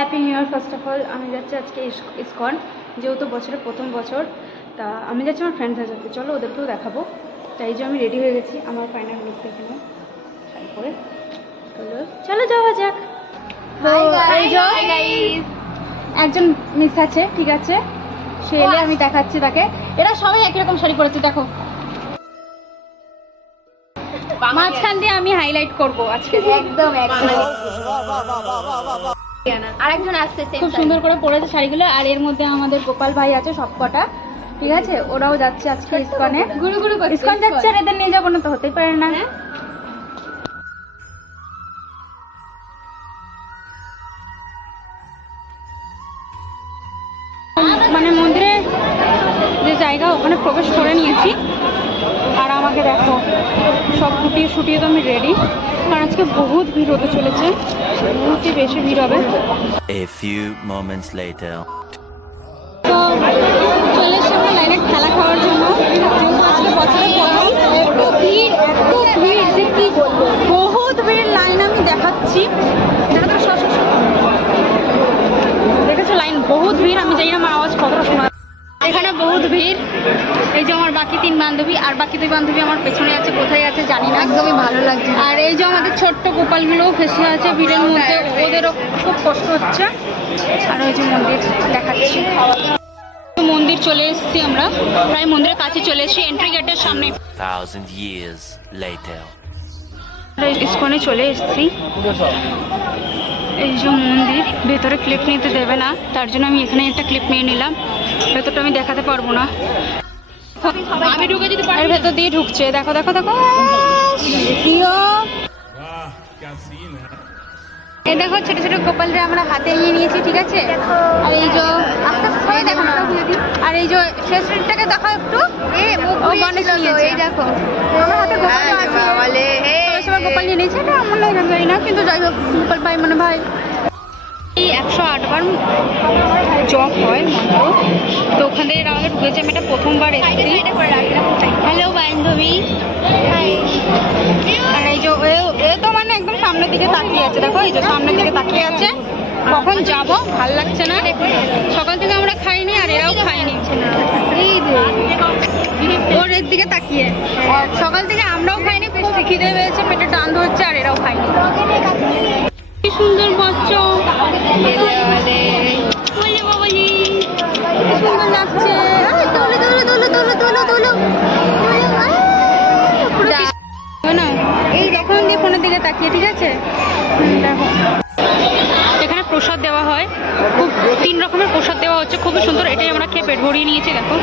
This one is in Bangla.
Happy new year first of all. আমি যাচ্ছি আজকে ইসকন, যেহেতু বছরের প্রথম বছর, তা আমি যাচ্ছি আমার ফ্রেন্ডসদের সাথে। চলো ওদেরকেও দেখাবো। তাই যে আমি রেডি হয়ে গেছি, আমার ফাইনাল লুক দেখে নিও শাড়ি পরে। চলো যাওয়া যাক। তো এই যে একজন মিস আছে, ঠিক আছে, সে এলে আমি দেখাচ্ছি তাকে। এরা সবাই একই রকম শাড়ি পরেছে, দেখো। মাঝখান দিয়ে আমি হাইলাইট করবো আজকে একদম আরেকজন আসছে খুব সুন্দর করে পরেছে শাড়িগুলো। আর এর মধ্যে আমাদের গোপাল ভাই আছে সব কটা, ঠিক আছে, ওরাও যাচ্ছে আজকে ইসকনে। ইসকন যাচ্ছে আর এদের নিয়ে যাবো না তো হতেই পারে না। মানে মন্দিরে যে জায়গা ওখানে প্রবেশ করে নিয়েছি। আর আমাকে দেখো সব ফুটিয়ে শুটিয়ে তো আমি রেডি, কারণ আজকে বহুত ভিড় হতে চলেছে, বহুতই বেশি ভিড় হবে। A few moments later. তো চলে এসে আমরা লাইনে খেলা খাওয়ার জন্য, যেহেতু আজকে বছরের প্রথম। এত ভিড় যে কি বলবো, বহুত ভিড় লাইন। আমি দেখাচ্ছি, দেখেছো লাইন, বহুত ভিড়। আমি জানি না আমার আওয়াজ কতটা শোনা। এখানে বহুত ভিড়। এই যে আমার বাকি 3 বান্ধবী, আর বাকি 2 বান্ধবী আমার পেছনে আছে, কোথায় আছে জানি না, একদমই ভালো লাগছে। আর এই যে আমাদের ছোট্ট গোপালগুলোও ফেসে আছে ভিড়ের মধ্যে, ওদেরও খুব কষ্ট হচ্ছে। আর ওই যে মন্দির দেখাচ্ছি, মন্দির চলে এসেছি আমরা, প্রায় মন্দিরের কাছে চলে এসেছি, এন্ট্রি গেটের সামনে। 1000 years later. ইসকনে চলে এসেছি। এই যে মন্দির, ভেতরে ক্লিপ নিতে দেবে না, তার জন্য আমি এখানে একটা ক্লিপ নিয়ে নিলাম। ভেতরটা আমি দেখাতে পারবো না, আমি ঢুকে যদি পারি। ভেতর দিয়ে ঢুকছে, দেখো দেখো দেখো, এই দেখো ছোট ছোট গোপালরা আমরা হাতে নিয়ে নিয়েছি, ঠিক আছে। আর এই যে আস্তে আস্তে দেখো না, আর এই যে শেষ রিটটাকে দেখো একটু, গণেশ নিয়েছে, এই দেখো আমার হাতে গোপাল আছে, সবাই গোপাল নিয়ে নিয়েছে। এটা আমার লাগে জানি না, কিন্তু যাই হোক গোপাল ভাই মানে ভাই। এই 108 বার জপ হয় মন্ত্র, তো ওখান থেকে আমাদের ঢুকেছে। আমি এটা প্রথমবার এসেছি। হ্যালো বান্ধবী। আর এই যে এ তো মানে একদম সামনের দিকে তাকিয়ে আছে, দেখো এই যে সামনের দিকে তাকিয়ে আছে। কখন যাব ভাল লাগছে না, সকাল থেকে আমরা খাইনি আর এরাও খাইনি। ওর এর দিকে তাকিয়ে, সকাল থেকে আমরাও খাইনি, খুব খিদে পেয়েছে, পেটে টান ধরছে, আর এরাও খাইনি। কি সুন্দর বাচ্চা, সুন্দর লাগছে। এই দেখো দিয়ে ফোনের দিকে তাকিয়ে, ঠিক আছে। দেখো এখানে প্রসাদ দেওয়া হয়, খুব 3 রকমের প্রসাদ দেওয়া হচ্ছে, খুবই সুন্দর। এটাই আমরা খেয়ে পেট ভরিয়ে নিয়েছি, দেখো।